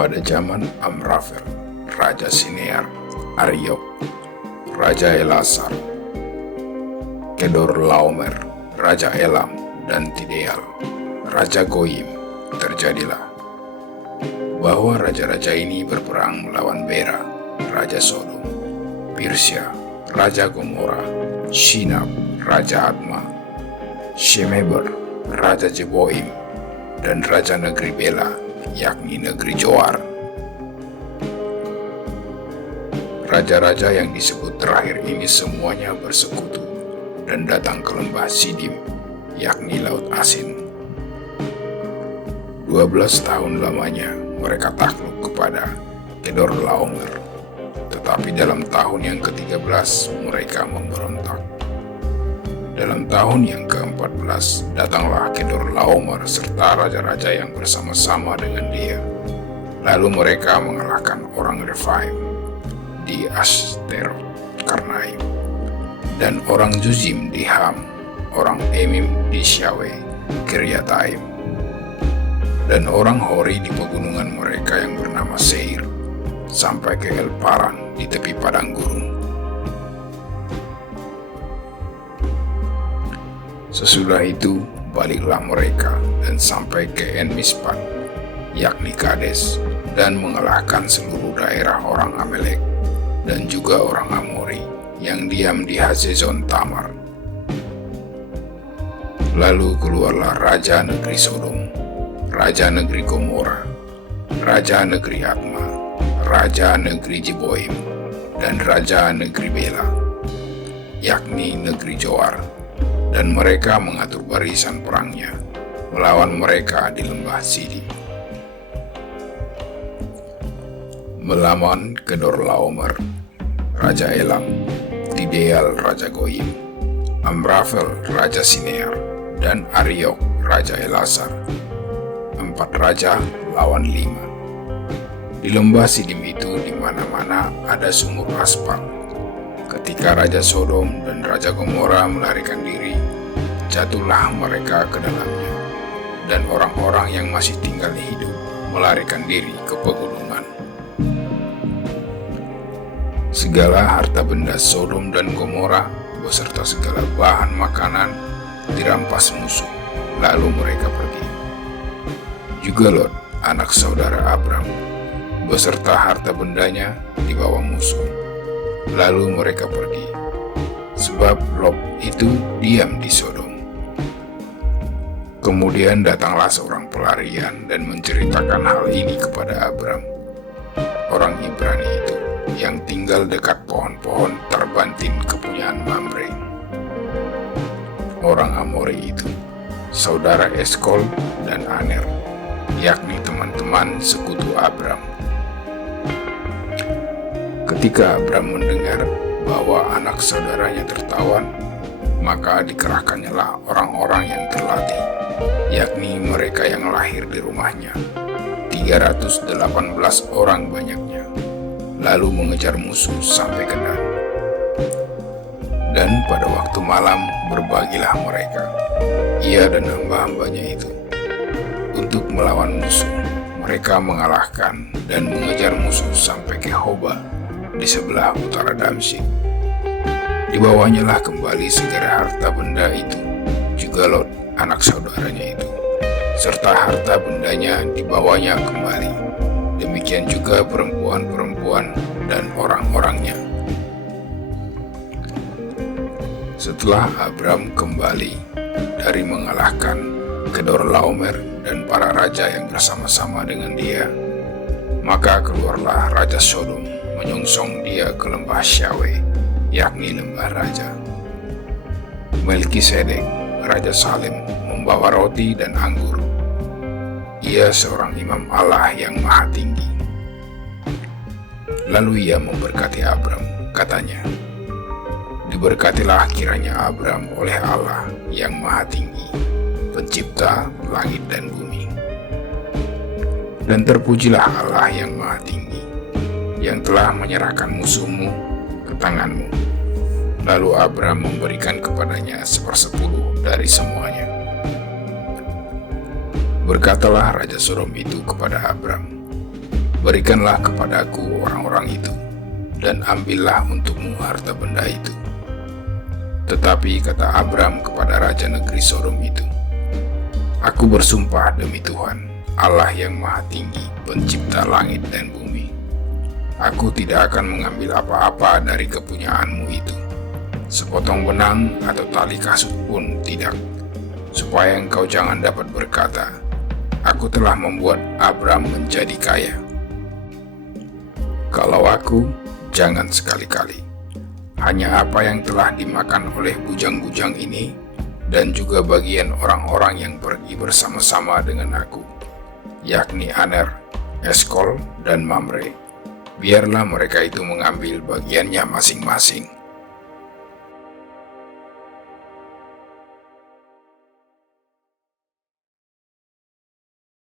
Pada zaman Amrafel, Raja Sinear, Ariok, Raja Elasar, Kedorlaomer, Raja Elam, dan Tideal, Raja Goyim, terjadilah bahwa raja-raja ini berperang melawan Bera, Raja Sodom, Persia, Raja Gomora, Shinab, Raja Adma, Shemeber, Raja Jeboim, dan Raja Negeri Bela, yakni negeri Joar. Raja-raja yang disebut terakhir ini semuanya bersekutu dan datang ke lembah Sidim, yakni Laut Asin. 12 tahun lamanya mereka takluk kepada Kedorlaomer, tetapi dalam tahun yang ke-13 mereka memberontak. Dalam tahun yang ke-14 datanglah Kedorlaomer serta raja-raja yang bersama-sama dengan dia. Lalu mereka mengalahkan orang Refaim di Ashterot Karnaim, dan orang Zuzim di Ham, orang Emim di Syawe Kiryataim, dan orang Hori di pegunungan mereka yang bernama Seir, sampai ke El Paran di tepi padang gurun. Sesudah itu baliklah mereka dan sampai ke En-Mispat, yakni Kades, dan mengalahkan seluruh daerah orang Amalek dan juga orang Amori yang diam di Hazezon Tamar. Lalu keluarlah raja negeri Sodom, raja negeri Gomora, raja negeri Adma, raja negeri Jeboim, dan raja negeri Bela, yakni negeri Joar, dan mereka mengatur barisan perangnya melawan mereka di lembah Sidi. Melawan Kedorlaomer, Raja Elam, Tideal Raja Goyim, Amrafel Raja Sinear, dan Ariok Raja Elasar. 4 raja lawan 5. Di lembah Sidim itu di mana-mana ada sumur aspal. Ketika Raja Sodom dan Raja Gomora melarikan diri, jatuhlah mereka ke dalamnya, dan orang-orang yang masih tinggal hidup melarikan diri ke pegunungan. Segala harta benda Sodom dan Gomora beserta segala bahan makanan dirampas musuh, lalu mereka pergi. Juga Lot, anak saudara Abram, beserta harta bendanya dibawa musuh, lalu mereka pergi, sebab Lot itu diam di Sodom. Kemudian datanglah seorang pelarian dan menceritakan hal ini kepada Abram, orang Ibrani itu, yang tinggal dekat pohon-pohon terbantin kepunyaan Mamre. Orang Amori itu, saudara Eskol dan Aner, yakni teman-teman sekutu Abram. Ketika Abram mendengar bahwa anak saudaranya tertawan, maka dikerahkannya lah orang-orang yang terlatih, yakni mereka yang lahir di rumahnya, 318 orang banyaknya, lalu mengejar musuh sampai ke Dan. Dan pada waktu malam berbagilah mereka, ia dan hamba-hambanya itu, untuk melawan musuh. Mereka mengalahkan dan mengejar musuh sampai ke Hoba di sebelah utara Damsyik. Dibawanya lah kembali segala harta benda itu, juga Lot anak saudaranya itu, serta harta bendanya dibawanya kembali. Demikian juga perempuan-perempuan dan orang-orangnya. Setelah Abram kembali dari mengalahkan Kedorlaomer dan para raja yang bersama-sama dengan dia, maka keluarlah Raja Sodom menyongsong dia ke lembah Syawe, yakni lembah raja. Melkisedek, Raja Salem, membawa roti dan anggur. Ia seorang imam Allah yang maha tinggi. Lalu ia memberkati Abram, katanya, "Diberkatilah kiranya Abram oleh Allah yang maha tinggi, pencipta langit dan bumi. Dan terpujilah Allah yang maha tinggi, yang telah menyerahkan musuhmu ke tanganmu." Lalu Abram memberikan kepadanya 1/10 dari semuanya. Berkatalah Raja Sodom itu kepada Abram, Berikanlah kepadaku orang-orang itu, dan ambillah untukmu harta benda itu. Tetapi kata Abram kepada raja negeri Sodom itu, Aku bersumpah demi Tuhan, Allah yang maha tinggi, pencipta langit dan bumi, aku tidak akan mengambil apa-apa dari kepunyaanmu itu, sepotong benang atau tali kasut pun tidak, supaya engkau jangan dapat berkata, Aku telah membuat Abram menjadi kaya. Kalau aku, jangan sekali-kali. Hanya apa yang telah dimakan oleh bujang-bujang ini, dan juga bagian orang-orang yang pergi bersama-sama dengan aku, yakni Aner, Eskol, dan Mamre. Biarlah mereka itu mengambil bagiannya masing-masing.